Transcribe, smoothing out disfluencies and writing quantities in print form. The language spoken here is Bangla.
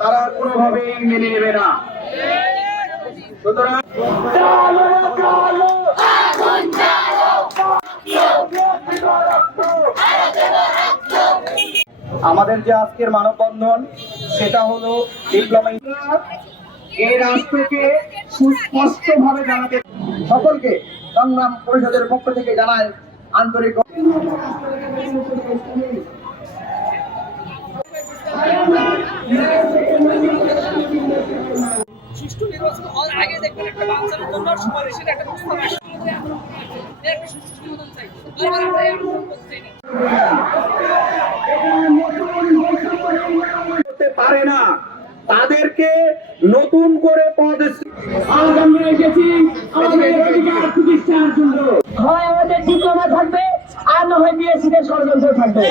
তারা কোনোভাবেই মেনে নেবে না। সুতরাং আমাদের যে আজকের মানববন্ধন সেটা হলো ডিপ্লোমা। এই রাষ্ট্রকে সুস্পষ্টভাবে জানাতে সকলকে সংগ্রাম পরিষদের পক্ষ থেকে জানায় আন্তরিক সুষ্ঠু নির্বাচন হওয়ার আগে দেখবেন একটা বাঞ্ছার জন্য সুপারিশের একটা প্রস্তাব আসে, একটা সুষ্ঠু সমাধান চাই। বারবার আমরা এই আন্দোলন করতে চাই না, করতে পারে না, তাদেরকে নতুন করে পদ আজ আমরা এসেছি আমাদের অধিকার প্রতিষ্ঠার জন্য। হয় আমাদের ডিপ্লোমা থাকবে আর না হয় বিএসসি তে ষড়যন্ত্র থাকবে।